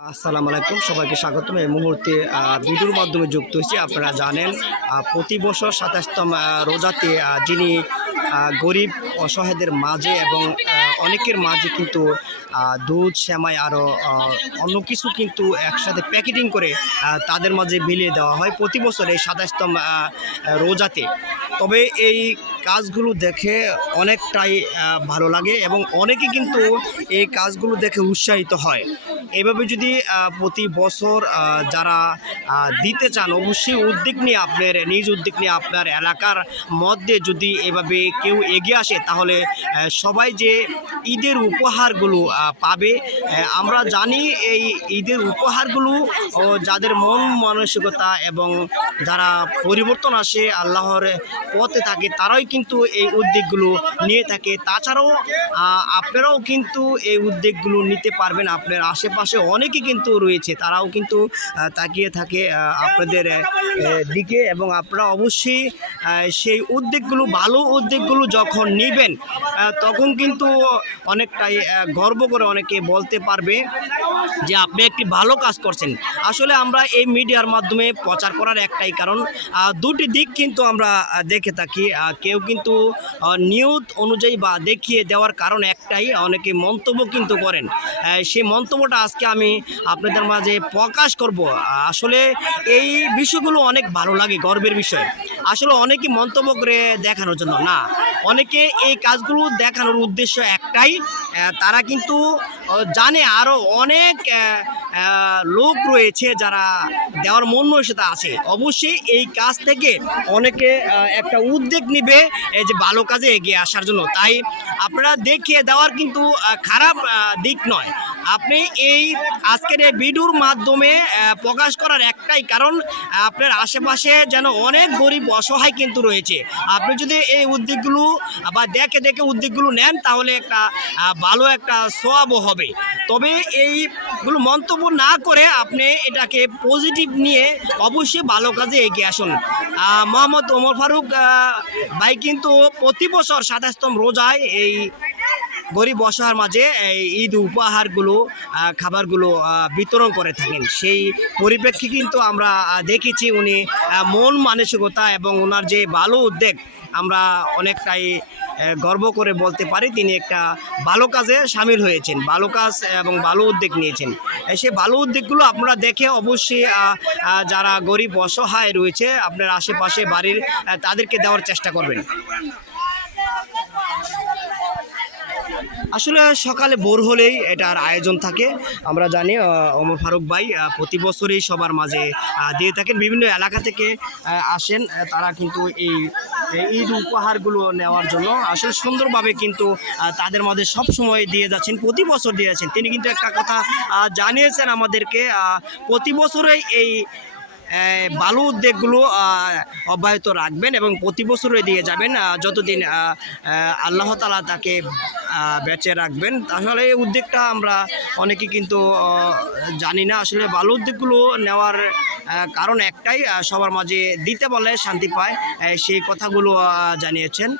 আসসালামু আলাইকুম, সবাইকে স্বাগতম। এই মুহূর্তে ভিডিওর মাধ্যমে যুক্ত হয়েছি। আপনারা জানেন প্রতি বছর সাতাশতম রোজাতে যিনি গরিব, অসহায়দের মাঝে এবং অনেকের মাঝে কিন্তু দুধ শ্যামাই আরও অন্য কিছু কিন্তু একসাথে প্যাকেটিং করে তাদের মাঝে বিলিয়ে দেওয়া হয় প্রতি বছর এই সাতাশতম রোজাতে। তবে এই কাজগুলো দেখে অনেকটাই ভালো লাগে এবং অনেকে কিন্তু এই কাজগুলো দেখে উৎসাহিত হয়। এভাবে যদি প্রতি বছর যারা দিতে চান, অবশ্যই উদ্যোগ নিয়ে আপনার, নিজ উদ্যোগ নিয়ে আপনার এলাকার মধ্যে যদি এভাবে কেউ এগিয়ে আসে, তাহলে সবাই যে ঈদের উপহারগুলো পাবে আমরা জানি এই ঈদের উপহারগুলো যাদের মন মানসিকতা এবং যারা পরিবর্তন আসে, আল্লাহর পথে থাকে, তারাই কিন্তু এই উদ্যোগগুলো নিয়ে থাকে। তাছাড়াও আপনারাও কিন্তু এই উদ্যোগগুলো নিতে পারবেন, আপনার আশেপাশে অনেকে কিন্তু রয়েছে, তারাও কিন্তু তাকিয়ে থাকে আপনাদের দিকে এবং আপনারা অবশ্যই সেই উদ্যোগগুলো ভালো উদ্যোগগুলো যখন নেবেন তখন কিন্তু অনেকটাই গর্ব করে অনেকে বলতে পারবে যে আপনি একটি ভালো কাজ করছেন। আসলে আমরা এই মিডিয়ার মাধ্যমে প্রচার করার একটাই কারণ দুটি দিক কিন্তু আমরা দেখে থাকি কেউ কিন্তু নিয়ত অনুযায়ী বা দেখিয়ে দেওয়ার কারণ একটাই, অনেকে মন্তব্য কিন্তু করেন। সেই মন্তব্যটা আজকে আমি আপনাদের মাঝে প্রকাশ করব। আসলে এই বিষয়গুলো অনেক ভালো লাগে, গর্বের বিষয়। আসলে অনেকে মন্তব্য করে দেখানোর জন্য না। অনেকে এই কাজগুলো দেখানোর উদ্দেশ্য একটাই তারা কিন্তু জানে আরও অনেক লোক রয়েছে যারা দেওয়ার মন মানসিকতা আছে। অবশ্যই এই কাজ থেকে অনেকে একটা উদ্যোগ নিবে এই যে ভালো কাজে এগিয়ে আসার জন্য। তাই আপনারা দেখিয়ে দেওয়ার কিন্তু খারাপ দিক নয়। আপনি এই আজকের এই ভিডিওর মাধ্যমে প্রকাশ করার একটাই কারণ আপনার আশেপাশে যেন অনেক গরিব অসহায় কিন্তু রয়েছে। আপনি যদি এই উদ্যোগগুলো, বা দেখে দেখে উদ্যোগগুলো নেন, তাহলে একটা ভালো একটা সোয়াবও হবে। তবে এইগুলো মন্তব্য না করে আপনি এটাকে পজিটিভ নিয়ে অবশ্যই ভালো কাজে এগিয়ে আসুন। মোহাম্মদ ওমর ফারুক ভাই কিন্তু প্রতি বছর সাতাশতম রোজায় এই গরিব অসহার মাঝে এই ঈদ উপহারগুলো খাবারগুলো বিতরণ করে থাকেন। সেই পরিপ্রেক্ষি কিন্তু আমরা দেখেছি উনি মন মানসিকতা এবং ওনার যে ভালো উদ্যোগ আমরা অনেকটাই গর্ব করে বলতে পারি তিনি একটা ভালো কাজে সামিল হয়েছেন, ভালো কাজ এবং ভালো উদ্যোগ নিয়েছেন। সেই ভালো উদ্যোগগুলো আপনারা দেখে অবশ্যই যারা গরিব অসহায় রয়েছে, আপনার আশেপাশে বাড়ির তাদেরকে দেওয়ার চেষ্টা করবেন। আসলে সকালে ভোর হলেই এটার আয়োজন থাকে। আমরা জানি ওমর ফারুক ভাই প্রতি বছরই সবার মাঝে দিয়ে থাকেন। বিভিন্ন এলাকা থেকে আসেন তারা কিন্তু এই ঈদ উপহারগুলো নেওয়ার জন্য আসলে সুন্দরভাবে কিন্তু তাদের মধ্যে সব সময় দিয়ে যাচ্ছেন, প্রতি বছর দিয়ে যাচ্ছেন। তিনি কিন্তু একটা কথা জানিয়েছেন আমাদেরকে প্রতি বছরই এই ভালো উদ্যোগগুলো অব্যাহত রাখবেন এবং প্রতি বছরে দিয়ে যাবেন যতদিন আল্লাহ তালা তাকে বেঁচে রাখবেন। তাহলে এই উদ্যোগটা আমরা অনেকে কিন্তু জানি না। আসলে ভালো উদ্যোগগুলো নেওয়ার কারণ একটাই সবার মাঝে দিতে বলে শান্তি পায় সেই কথাগুলো জানিয়েছেন।